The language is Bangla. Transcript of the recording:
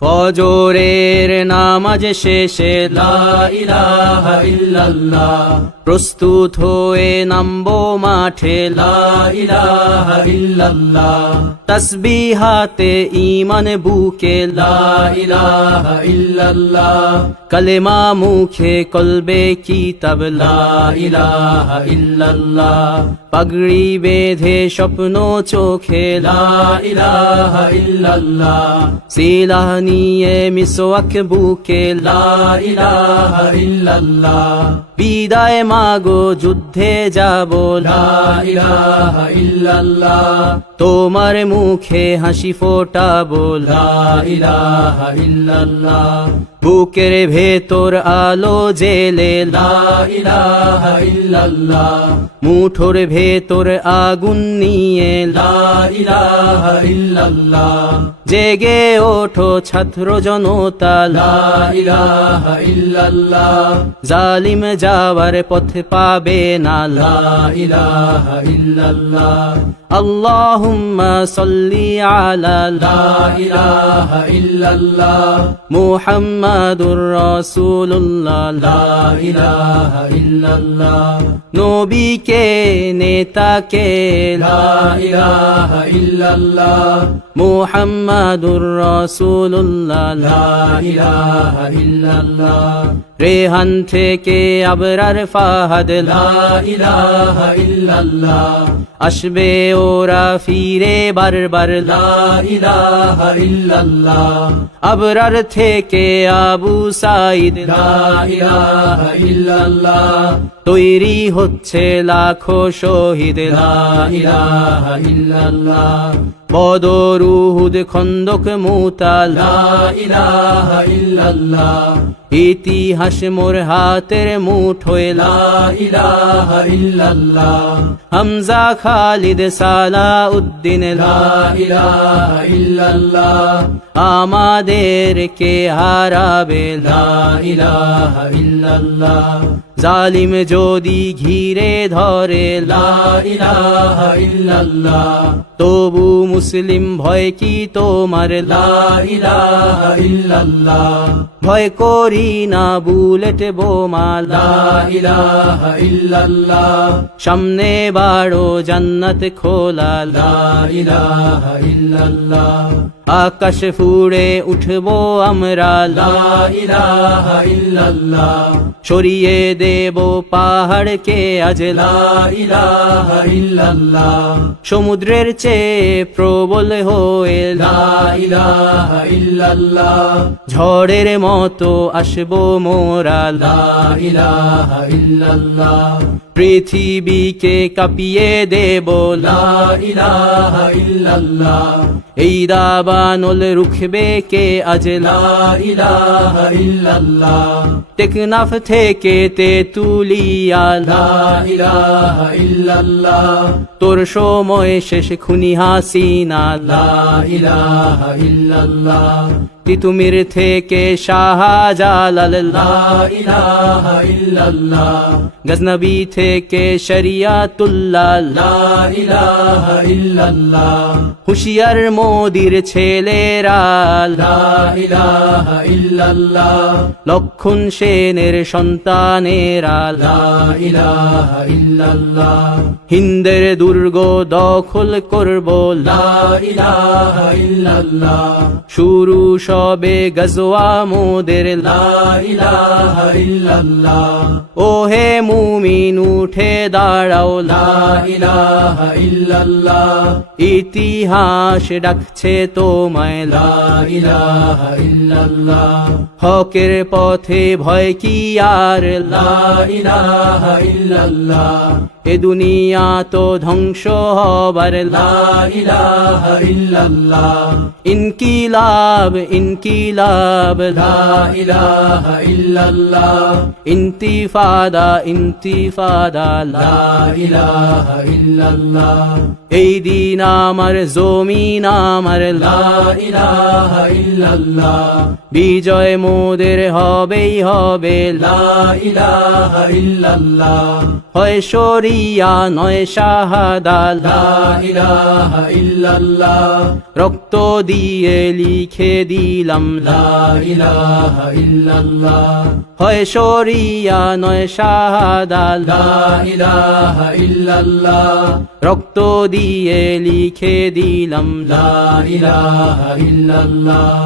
ফজরের নামাজ শেষে লা ইলাহা ইল্লাল্লাহ, প্রস্তুত হয়ে নামবো মাঠে লা ইলাহা ইল্লাল্লাহ, তাসবিহাতে ঈমান বুকে লা ইলাহা ইল্লাল্লাহ, কালেমা মুখে কলবে কিতাব লা ইলাহা ইল্লাল্লাহ, পাগড়ি বেঁধে স্বপ্ন চোখে লা ইলাহা ইল্লাল্লাহ, সিলাহ নিয়ে মিসওয়াক বুকে লা ইলাহা ইল্লাল্লাহ, বিদায় মাগো যুদ্ধে যাব লা ইলাহা ইল্লাল্লাহ, তোমার মুখে হাসি ফোটাবো লা ইলাহা ইল্লাল্লাহ, বুকের ভেতর আলো জেলে লা ইলাহা ইল্লাল্লাহ, মুঠোর ভেতর আগুন নিয়ে লা ইলাহা ইল্লাল্লাহ, জেগে ওঠো ছাত্র জনতা লা ইলাহা ইল্লাল্লাহ, জালিম যাওয়ার পথ পাবে না লা ইলাহা ইল্লাল্লাহ, আল্লাহুম্মা সাল্লি আলা লা ইলাহা ইল্লাল্লাহ, মুহাম্মাদুর রাসূলুল্লাহ লা ইলাহা ইল্লাল্লাহ, নবীকে নেতাকে লা ইলাহা ইল্লাল্লাহ, মুহাম্মাদুর রাসূলুল্লাহ লা ইলাহা ইল্লাল্লাহ, রেহান থেকে আবরার ফাহাদ লা ইলাহা ইল্লাল্লাহ, আসবে ওরা ফিরে বারবার লা ইলাহা ইল্লাল্লাহ, আবরার থেকে আবু সাঈদ লা ইলাহা ইল্লাল্লাহ, তৈরি হচ্ছে লাখো শহীদ লা ইলাহা ইল্লাল্লাহ, বদর উহুদ খন্দক মুতা লা ইলাহা ইল্লাল্লাহ, ইতিহাস মোর হাতের মুঠোয় লা ইলাহা ইল্লাল্লাহ, হামজা খালিদ সালাউদ্দিন লা ইলাহা ইল্লাল্লাহ, আমাদেরকে হারাবে লা ইলাহা ইল্লাল্লাহ, জালিম যদি ঘিরে ধরে লা ইলাহা ইল্লাল্লাহ, তবু মুসলিম ভয় কি তোমার লা ইলাহা ইল্লাল্লাহ, ভয় করি না বুলেট বোমা লা ইলাহা ইল্লাল্লাহ, সামনে বাড়ো জান্নাত খোলা লা ইলাহা ইল্লাল্লাহ, আকাশ ফুড়ে উঠবো আমরা লা ইলাহা ইল্লাল্লাহ, সরিয়ে দেব পাহাড়কে আজ লা ইলাহা ইল্লাল্লাহ, সমুদ্রের চেয়ে প্রবল হয়ে লা ইলাহা ইল্লাল্লাহ, ঝড়ের মতো আসবো মোরা লা ইলাহা ইল্লাল্লাহ, পৃথিবীকে কাঁপিয়ে দেব লা ইলাহা ইল্লাল্লাহ, এই দাবানল রুখবে কে আজ লা ইলাহা ইল্লাল্লাহ, টেকনাফ থেকে তেতুলিয়া লা ইলাহা ইল্লাল্লাহ, তোর সময় শেষ খুনি হাসিনা লা ইলাহা ইল্লাল্লাহ, তিতুমির থেকে শাহজালাল লা ইলাহা ইল্লাল্লাহ, গজনবী থেকে শরিয়াতুল্লাহ লা ইলাহা ইল্লাল্লাহ, হুশিয়ার মোদির ছেলেরা লা ইলাহা ইল্লাল্লাহ, লক্ষণ সেনের সন্তানেরা লা ইলাহা ইল্লাল্লাহ, হিন্দের দুর্গ দখল করব লা ইলাহা ইল্লাল্লাহ, শুরু সবে গজওয়া মোদের লা ইলাহা ইল্লাল্লাহ, ওহে মুমিন উঠে দাঁড়াও লা ইলাহা ইল্লাল্লাহ, ইতিহাস ডাকছে তোমায় লা ইলাহা ইল্লাল্লাহ, হকের পথে ভয় কি আর লা ইলাহা ইল্লাল্লাহ, এ দুনিয়া তো ধ্বংস হবার লা ইলাহা ইল্লাল্লাহ, ইনকিলাব ইনকিলাব লা ইলাহা ইল্লাল্লাহ, ইন্তিফাদা ইন্তিফাদা লা ইলাহা ইল্লাল্লাহ, এই দিন আমার জমিন আমার লা ইলাহা ইল্লাল্লাহ বিজয় মোদের হবেই হবে লা ইলাহা ইল্লাল্লাহ হয় শরিয়া নয় শাহাদা লা ইলাহা ইল্লাল্লাহ রক্ত দিয়ে লিখে দিলাম লা ইলাহা ইল্লাল্লাহ হয় শরিয়া নয় শাহাদা লা ইলাহা ইল্লাল্লাহ রক্ত দিয়ে লিখে দিলাম লা ইলাহা ইল্লাল্লাহ